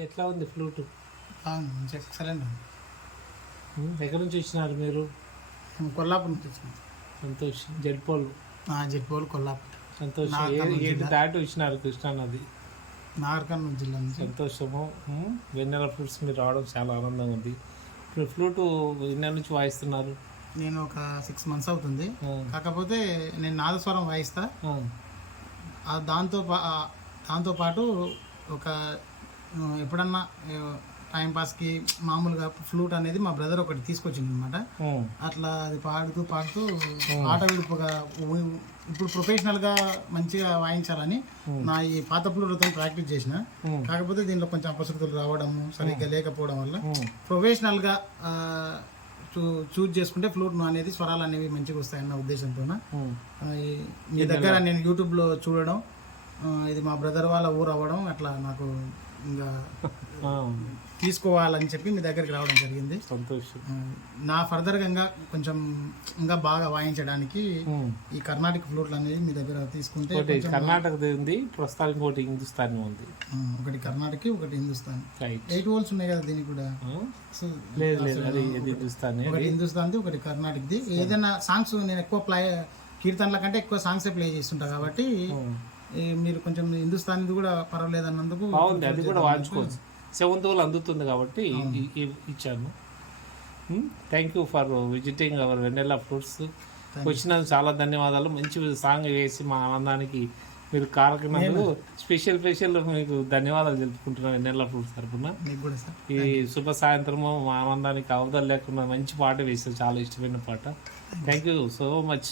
ఎట్లా ఉంది ఫ్లూట్? మంచి ఎక్సలెంట్ ఉంది. ఎక్కడి నుంచి వచ్చినారు మీరు? మేము కొల్లాపూర్ నుంచి వచ్చినాం. సంతోష్. జడ్పోల్. జడ్పోల్ కొల్లాపూర్. సంతోష్. ఏడు దాటి వచ్చినారు కృష్ణానది. నాగర్కర్నూలు జిల్లా నుంచి. సంతోషము. వెన్నెల ఫ్రూట్స్ మీరు రావడం చాలా ఆనందంగా ఉంది. ఇప్పుడు ఫ్లూట్ ఎన్నెల నుంచి వాయిస్తున్నారు? నేను ఒక 6 months అవుతుంది. కాకపోతే నేను నాదస్వరం వాయిస్తా. దాంతో పాటు ఒక ఎప్పుడన్నా టైంపాస్కి మామూలుగా ఫ్లూట్ అనేది మా బ్రదర్ ఒకటి తీసుకొచ్చింది అనమాట. అట్లా అది పాడుతూ ఆట విడుపుగా ఇప్పుడు ప్రొఫెషనల్గా మంచిగా వాయించాలని నా ఈ పాత ఫ్లూట్తో ప్రాక్టీస్ చేసిన. కాకపోతే దీనిలో కొంచెం అపశృతులు రావడము సరిగ్గా లేకపోవడం వల్ల ప్రొఫెషనల్గా చూజ్ చేసుకుంటే ఫ్లూట్ అనేది స్వరాలు అనేవి మంచిగా వస్తాయన్న ఉద్దేశంతో మీ దగ్గర నేను యూట్యూబ్లో చూడడం, ఇది మా బ్రదర్ వాళ్ళ ఊరు అవ్వడం, అట్లా నాకు ఇంకా తీసుకోవాలని చెప్పి మీ దగ్గరికి రావడం జరిగింది. సంతోషం. నా ఫర్దర్గా ఇంకా బాగా వాయించడానికి ఈ కర్ణాటక ఫ్లూట్లు అనేది మీ దగ్గర తీసుకుంటే. కర్ణాటక ఉంది, ప్రస్తుతానికి ఒకటి హిందుస్థానీ ఉంది. ఒకటి కర్ణాటక, ఒకటి హిందుస్థానీ. 8 volts ఉన్నాయి కదా దీనికి కూడా. ఒకటి హిందుస్థానీ, ఒకటి కర్ణాటకది. ఏదైనా సాంగ్స్ నేను ఎక్కువ కీర్తనల కంటే ఎక్కువ సాంగ్సే ప్లే చేస్తుంటా కాబట్టి మీరు కొంచెం హిందుస్థానీ కూడా పర్వాలేదు అన్నందుకు బాగుంది. అది కూడా వాయించుకోవచ్చు. 7th వాళ్ళు అందుతుంది కాబట్టి ఇచ్చాను. Thank you for visiting hour Vennela fruits. వచ్చినందుకు చాలా ధన్యవాదాలు. మంచి సాంగ్ వేసి మా ఆనందానికి మీరు కారకున్నందుకు స్పెషల్ మీకు ధన్యవాదాలు తెలుపుకుంటున్నాను వెన్నెల ఫ్రూట్స్ తరఫున. ఈ శుభ సాయంత్రము మా ఆనందానికి అవధులు లేకుండా మంచి పాట వేసారు, చాలా ఇష్టమైన పాట. Thank you so much.